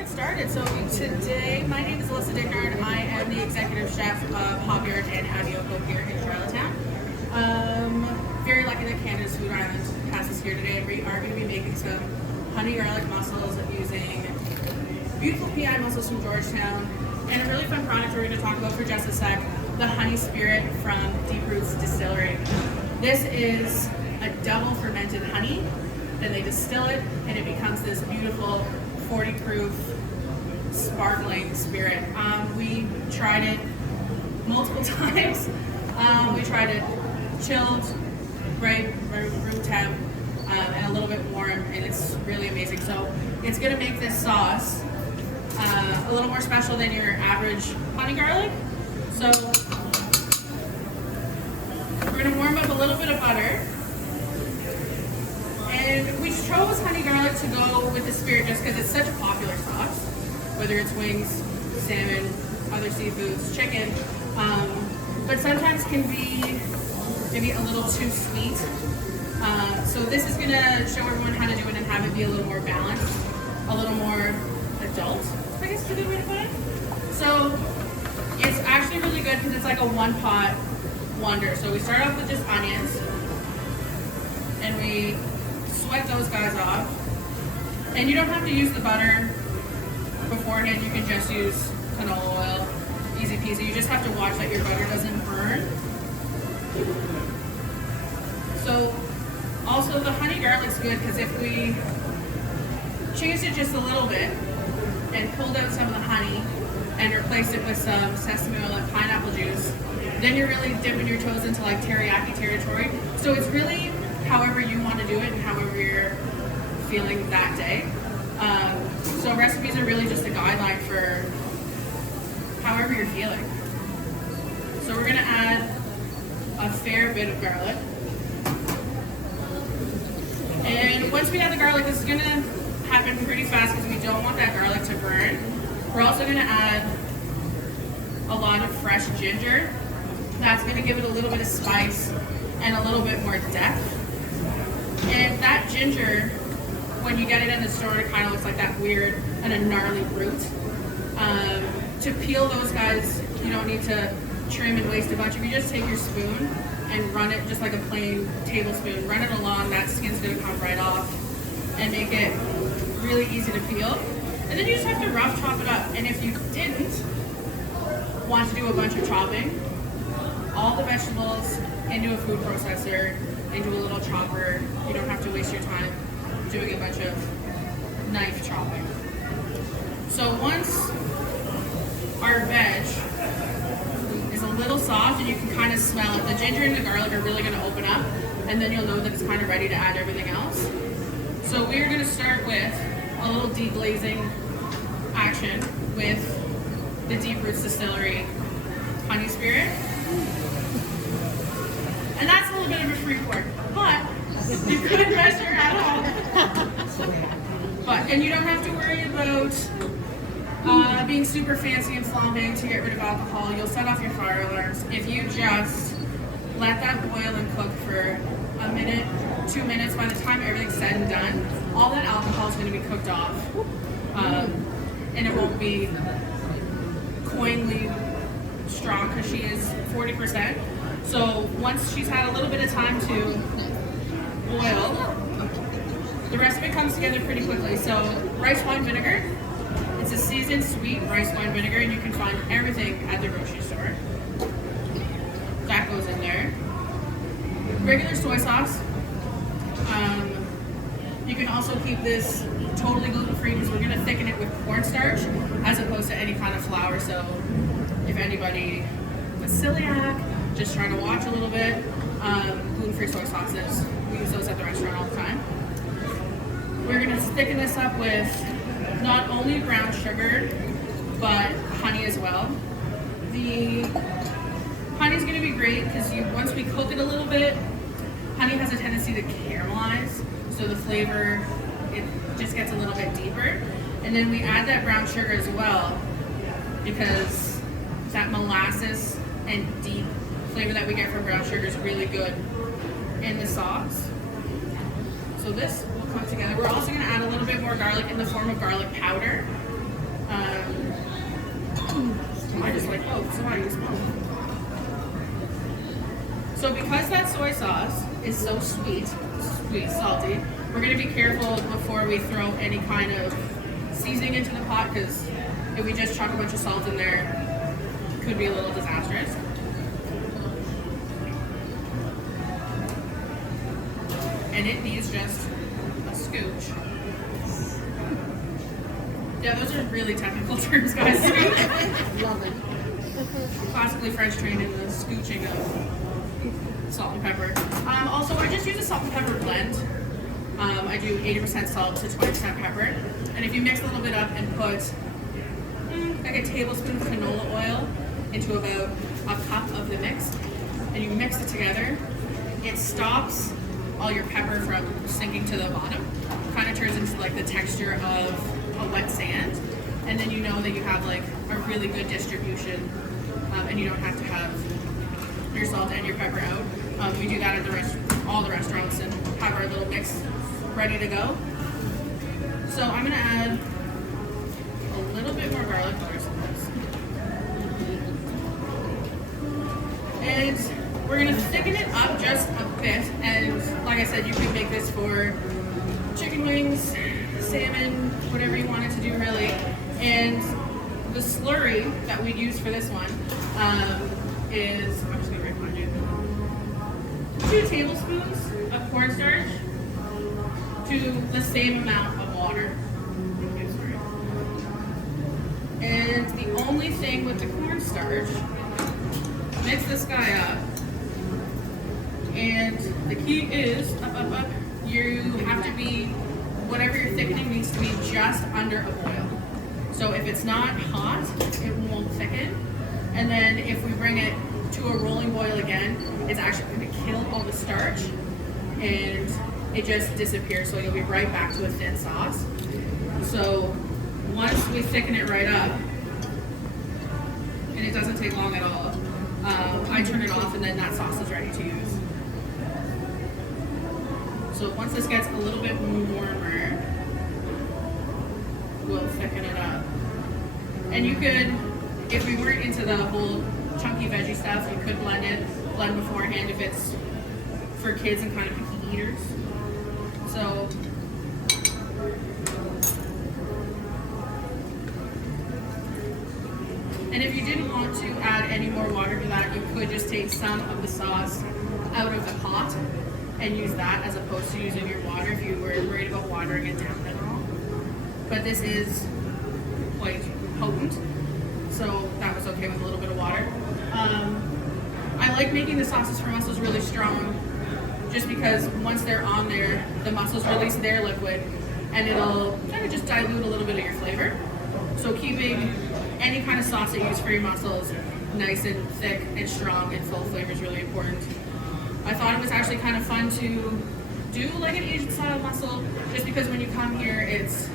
get started. So today, my name is Alyssa Dignard. I am the executive chef of Hop Yard and Adioko here in Charlottetown. Very lucky that Canada's Food Island has us here today. We are going to be making some honey garlic mussels using beautiful PEI mussels from Georgetown, and a really fun product we're going to talk about for just a sec, the Honey Spirit from Deep Roots Distillery. This is a double fermented honey. Then they distill it, and it becomes this beautiful 40 proof sparkling spirit. We tried it multiple times. We tried it chilled, right room temp, and a little bit warm, and it's really amazing. So it's gonna make this sauce a little more special than your average honey garlic. So we're gonna warm up a little bit of butter. And we chose honey garlic to go with the spirit just because it's such a popular sauce, whether it's wings, salmon, other seafoods, chicken, but sometimes can be maybe a little too sweet. So this is going to show everyone how to do it and have it be a little more balanced, a little more adult, I guess is a good way to put it. So it's actually really good because it's like a one pot wonder. So we start off with just onions, and we sweat those guys off. And you don't have to use the butter beforehand. You can just use canola oil, easy peasy. You just have to watch that your butter doesn't burn. So also the honey garlic's good because if we changed it just a little bit and pulled out some of the honey and replaced it with some sesame oil and pineapple juice, then you're really dipping your toes into like teriyaki territory. So it's really however you want to do it and however you're feeling that day. So recipes are really just a guideline for however you're feeling. So we're going to add a fair bit of garlic. And once we add the garlic, this is going to happen pretty fast because we don't want that garlic to burn. We're also going to add a lot of fresh ginger. That's going to give it a little bit of spice and a little bit more depth. And that ginger, when you get it in the store, it kind of looks like that weird and a gnarly root. To peel those guys, you don't need to trim and waste a bunch. If you just take your spoon and run it just like a plain tablespoon, run it along, that skin's going to come right off and make it really easy to peel. And then you just have to rough chop it up. And if you didn't want to do a bunch of chopping, all the vegetables into a food processor, into a little chopper. You don't have to waste your time doing a bunch of knife chopping. So once our veg is a little soft and you can kind of smell it, the ginger and the garlic are really going to open up, and then you'll know that it's kind of ready to add everything else. So we're going to start with a little deglazing action with the Deep Roots Distillery Honey Spirit. And that's a little bit of a free pour, but you could rest your at home. And you don't have to worry about being super fancy and flambéing to get rid of alcohol. You'll set off your fire alarms if you just let that boil and cook for a minute, 2 minutes. By the time everything's said and done, all that alcohol is going to be cooked off, and it won't be coyingly strong because she is 40%. So once she's had a little bit of time to boil, the rest of it comes together pretty quickly. So rice wine vinegar, it's a seasoned sweet rice wine vinegar, and you can find everything at the grocery store. That goes in there. Regular soy sauce. You can also keep this totally gluten-free because we're going to thicken it with cornstarch as opposed to any kind of flour. So if anybody with celiac, just trying to watch a little bit, gluten-free soy sauces, we use those at the restaurant all the time. We're going to thicken this up with not only brown sugar, but honey as well. The honey is going to be great because once we cook it a little bit, honey has a tendency to caramelize, so the flavor, it just gets a little bit deeper. And then we add that brown sugar as well because that molasses and deep flavor that we get from brown sugar is really good in the sauce. So this will come together. We're also going to add a little bit more garlic in the form of garlic powder. I just like both, so I use both. So because that soy sauce is so sweet, salty, we're gonna be careful before we throw any kind of seasoning into the pot, because if we just chuck a bunch of salt in there, it could be a little disastrous. And it needs just a scooch. Yeah, those are really technical terms, guys. Love it. Classically French trained in the scooching of salt and pepper. Also, I just use a salt and pepper blend. I do 80% salt to 20% pepper. And if you mix a little bit up and put like a tablespoon of canola oil into about a cup of the mix, and you mix it together, it stops all your pepper from sinking to the bottom. Kind of turns into like the texture of a wet sand, and then you know that you have like a really good distribution, and you don't have to have your salt and your pepper out. We do that at all the restaurants, and have our little mix ready to go. So I'm gonna add a little bit more garlic powder to this, and we're gonna thicken it up just a bit. And like I said, you can make this for chicken wings, salmon, whatever you want it to do, really. And the slurry that we use for this one is, I'm just gonna recommend you, 2 tablespoons of cornstarch to the same amount of water. Okay, sorry. And the only thing with the cornstarch, mix this guy up. And the key is, up, you have to be, whatever you're thickening needs to be just under a boil. So if it's not hot, it won't thicken. And then if we bring it to a rolling boil again, it's actually going to kill all the starch and it just disappears. So you'll be right back to a thin sauce. So once we thicken it right up, and it doesn't take long at all, I turn it off and then that sauce is ready to use. So once this gets a little bit warmer, we'll thicken it up. And you could, if we weren't into the whole chunky veggie stuff, you could blend beforehand if it's for kids and kind of picky eaters. So, and if you didn't want to add any more water to that, you could just take some of the sauce out of the pot and use that as opposed to using your water if you were worried about watering it down at all. But this is quite potent, so that was okay with a little bit of water. I like making the sauces for mussels really strong, just because once they're on there, the mussels release their liquid, and it'll kind of just dilute a little bit of your flavor. So keeping any kind of sauce that you use for your mussels nice and thick and strong and full of flavor is really important. I thought it was actually kind of fun to do like an Asian style mussel, just because when you come here, it's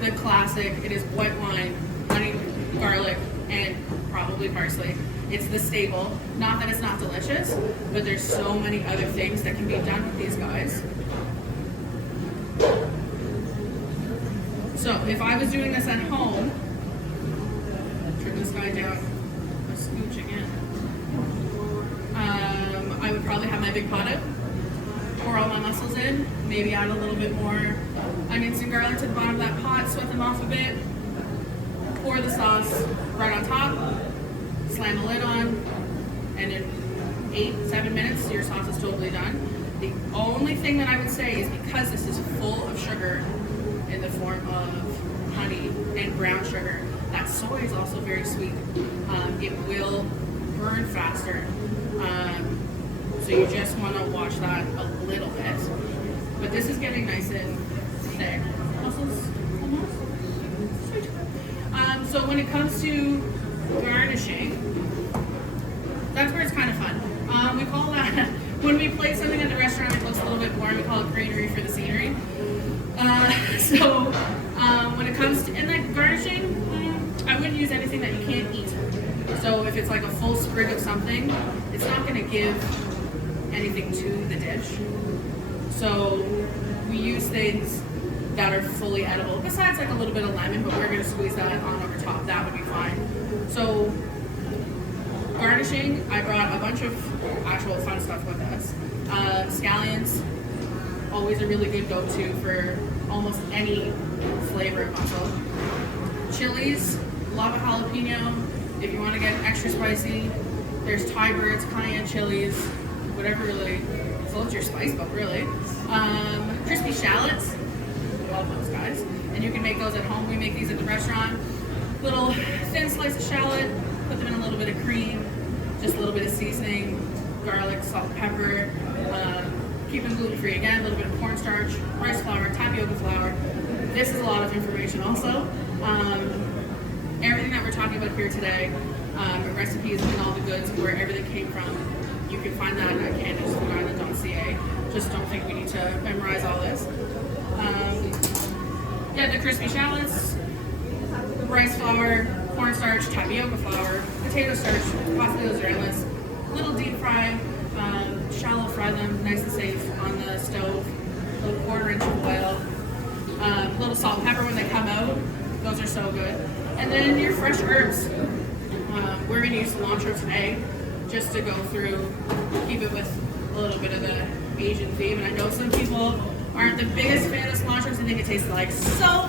the classic. It is white wine, honey, garlic, and probably parsley. It's the staple. Not that it's not delicious, but there's so many other things that can be done with these guys. So if I was doing this at home, turn this guy down a scooch again. I would probably have my big pot out, pour all my mussels in, maybe add a little bit more onions and garlic to the bottom of that pot, sweat them off a bit, pour the sauce right on top, slam the lid on, and in 8-7 minutes, your sauce is totally done. The only thing that I would say is, because this is full of sugar in the form of honey and brown sugar, that soy is also very sweet. It will burn faster. So you just want to watch that a little bit. But this is getting nice and thick. Mussels, almost. Sweet. So when it comes to garnishing, that's where it's kind of fun. We call that, when we plate something at the restaurant, it looks a little bit boring. We call it greenery for the scenery. When it comes to, and like garnishing, I wouldn't use anything that you can't eat. So if it's like a full sprig of something, it's not going to give anything to the dish. So we use things that are fully edible. Besides like a little bit of lemon, but we're gonna squeeze that on over top. That would be fine. So garnishing, I brought a bunch of actual fun stuff with us. Scallions, always a really good go-to for almost any flavor of mussel. Chilies, love a jalapeno. If you want to get extra spicy, there's Thai birds, cayenne chilies, whatever really floats your spice boat, really. Crispy shallots, love those guys. And you can make those at home. We make these at the restaurant. Little thin slice of shallot, put them in a little bit of cream, just a little bit of seasoning, garlic, salt, pepper. Keep them gluten-free again, a little bit of cornstarch, rice flour, tapioca flour. This is a lot of information also. Everything that we're talking about here today, recipes and all the goods, where everything came from, you can find that at candacefoodisland.ca. Just don't think we need to memorize all this. Yeah, the crispy shallots, rice flour, cornstarch, tapioca flour, potato starch, pasta mozzarella, little deep fry, shallow fry them nice and safe on the stove, a little 1/4 inch of oil, little salt and pepper when they come out. Those are so good. And then your fresh herbs. We're going to use cilantro today just to go through, keep it with a little bit of the Asian theme. And I know some people aren't the biggest fan of cilantro because they think it tastes like soap.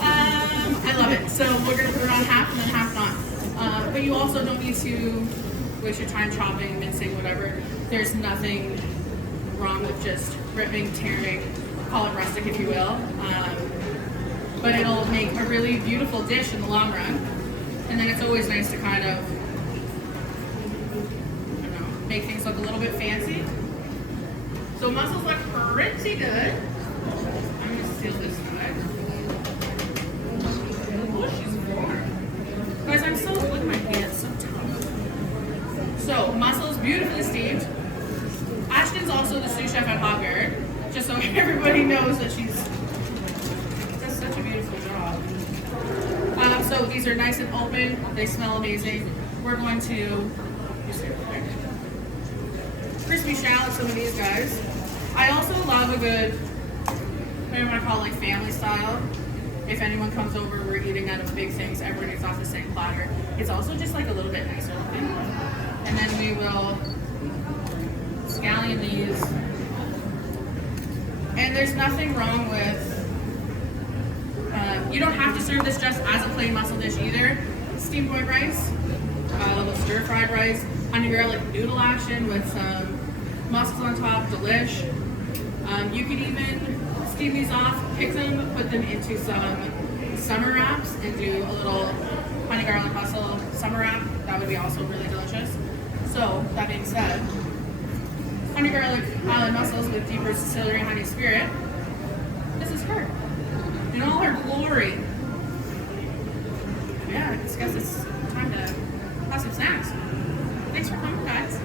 I love it. So we're going to put it on half and then half not. But you also don't need to waste your time chopping, mincing, whatever. There's nothing wrong with just ripping, tearing, call it rustic if you will. But it'll make a really beautiful dish in the long run. And then it's always nice to kind of, I don't know, make things look a little bit fancy. So mussels look pretty good. I'm gonna seal this side. Oh, she's warm. Guys, I'm so, look at my hands, so tough. So, mussels, beautifully steamed. Ashton's also the sous chef at Hot Guard, just so everybody knows that she's does such a beautiful job. So these are nice and open. They smell amazing. We're going to crispy shallots, some of these guys. I also love a good, maybe I want to call it like family style. If anyone comes over, we're eating out of big things, everyone eats off the same platter. It's also just like a little bit nicer looking. And then we will scallion these. And there's nothing wrong with, you don't have to serve this just as a plain mussel dish either. Steamed white rice, a little stir-fried rice, honey garlic noodle action with some mussels on top, delish. You could even steam these off, pick them, put them into some summer wraps and do a little honey garlic mussel summer wrap. That would be also really delicious. So, that being said, honey garlic island mussels with deep root distillery honey spirit. This is her in all her glory. Yeah, I guess it's time to have some snacks. Thanks for coming, guys.